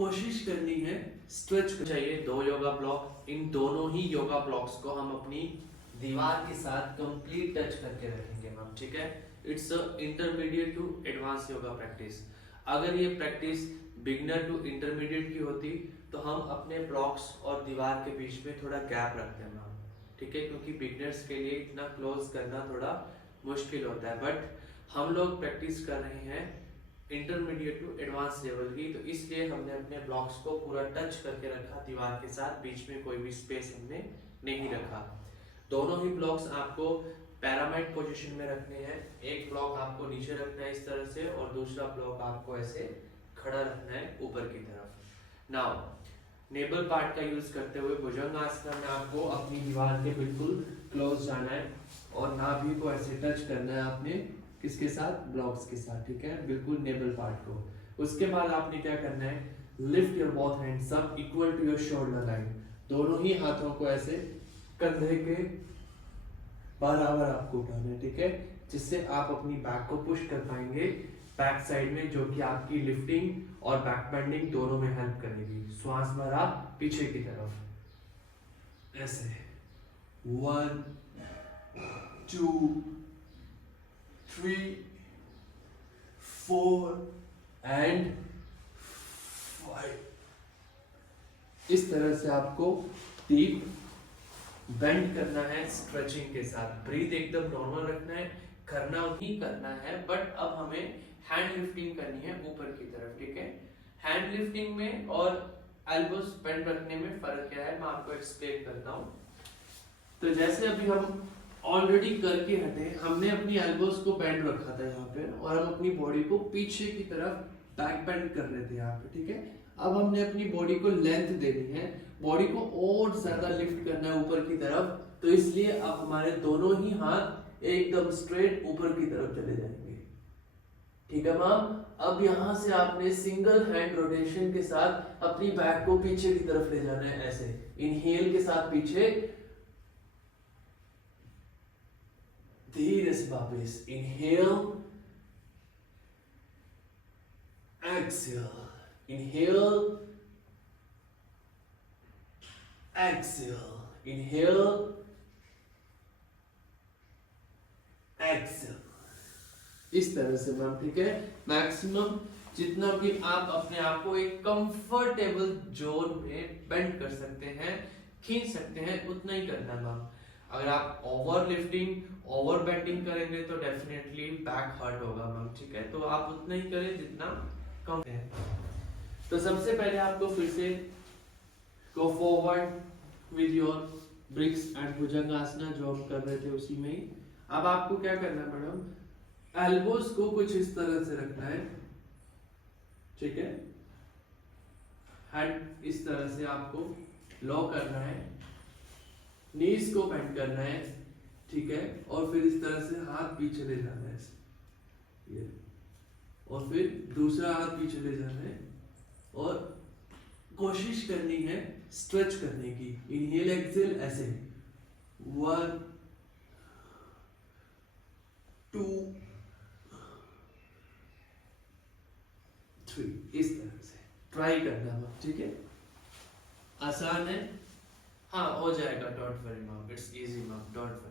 कोशिश करनी है स्ट्रेच चाहिए। 2 योगा ब्लॉक, इन दोनों ही योगा ब्लॉक्स को हम अपनी दीवार के साथ कंप्लीट टच करके रखेंगे मैम, ठीक है। It's intermediate to advance yoga practice. अगर ये प्रैक्टिस बिगनर टू इंटरमीडिएट की होती तो हम अपने ब्लॉक्स और दीवार के बीच में थोड़ा गैप रखते हैं मैम, ठीक है, क्योंकि बिगनर्स के लिए इतना क्लोज करना थोड़ा मुश्किल होता है। बट हम लोग प्रैक्टिस कर रहे हैं इंटरमीडिएट टू एडवांस लेवल की, तो इसलिए हमने अपने ब्लॉक्स को पूरा टच करके रखा दीवार के साथ, बीच में कोई भी स्पेस हमने नहीं रखा। दोनों ही ब्लॉक्स आपको पैरामाइड पोजीशन में रखने हैं। एक ब्लॉक आपको नीचे रखना है इस तरह से, और दूसरा ब्लॉक आपको ऐसे खड़ा रखना है ऊपर की तरफ। नाउ नेबल पार्ट का यूज करते हुए भुजंगासन में आपको अपनी दीवार के बिल्कुल क्लोज जाना है और नाभि को ऐसे टच करना है आपने किसके साथ, ब्लॉक्स के साथ, ठीक है, बिल्कुल नेबल पार्ट को। उसके बाद आपने क्या करना है, lift your both hands up equal to your shoulder line. दोनों ही हाथों को ऐसे कंधे के बराबर आपको उठाना है, ठीक है, जिससे आप अपनी बैक को पुश कर पाएंगे बैक साइड में, जो कि आपकी लिफ्टिंग और बैक बेंडिंग दोनों में हेल्प करेगी। श्वास भरा पीछे की तरफ ऐसे 1 2 3 4 एंड 5। इस तरह से आपको डीप बेंड करना है स्ट्रेचिंग के साथ। ब्रीथ एकदम नॉर्मल रखना है, करना ही करना है। बट अब हमें हैंड लिफ्टिंग करनी है ऊपर की तरफ, ठीक है। हैंड लिफ्टिंग में और एल्बोस बेंड रखने में फर्क क्या है, मैं आपको एक्सप्लेन करता हूँ। तो जैसे अभी हम ऑलरेडी करके हटे, हमने अपनी एल्बोस को बेंड रखा था यहाँ पे, और हम अपनी बॉडी को पीछे की तरफ बैक बेंड कर रहे थे यहाँ पे, ठीक है। अब हमने अपनी बॉडी को लेंथ देनी है, बॉडी को और ज्यादा लिफ्ट करना है ऊपर की तरफ, तो इसलिए अब हमारे दोनों ही हाथ एकदम स्ट्रेट ऊपर की तरफ चले जाएंगे, ठीक है मैम। अब यहाँ से आपने सिंगल हैंड रोटेशन के साथ अपनी बैक को पीछे की तरफ ले जाना है, ऐसे इनहेल के साथ पीछे, धीरे से वापस inhale exhale, inhale exhale, inhale exhale, इस तरह से मैम, ठीक है। मैक्सिमम जितना भी आप अपने आप को एक कंफर्टेबल जोन में बेंड कर सकते हैं, खींच सकते हैं, उतना ही करना है मैम। अगर आप ओवर लिफ्टिंग ओवर बेंडिंग करेंगे तो डेफिनेटली बैक हर्ट होगा मैम, ठीक है। तो आप उतना ही करें जितना कम है। तो सबसे पहले आपको फिर से go forward with your bricks and bhujangasana जो हम कर रहे थे उसी में ही। अब आपको क्या करना है मैडम, एल्बोस को कुछ इस तरह से रखना है, ठीक है। हेड इस तरह से आपको लो करना है, नीज को बेंड करना है, ठीक है, और फिर इस तरह से हाथ पीछे ले जाना है ये, और फिर दूसरा हाथ पीछे ले जाना है, और कोशिश करनी है स्ट्रेच करने की। इनहेल एक्सेल ऐसे 1 2 3, इस तरह से ट्राई करना है, ठीक है। आसान है, हाँ हो जाएगा, don't worry ma'am, it's easy ma'am, don't worry.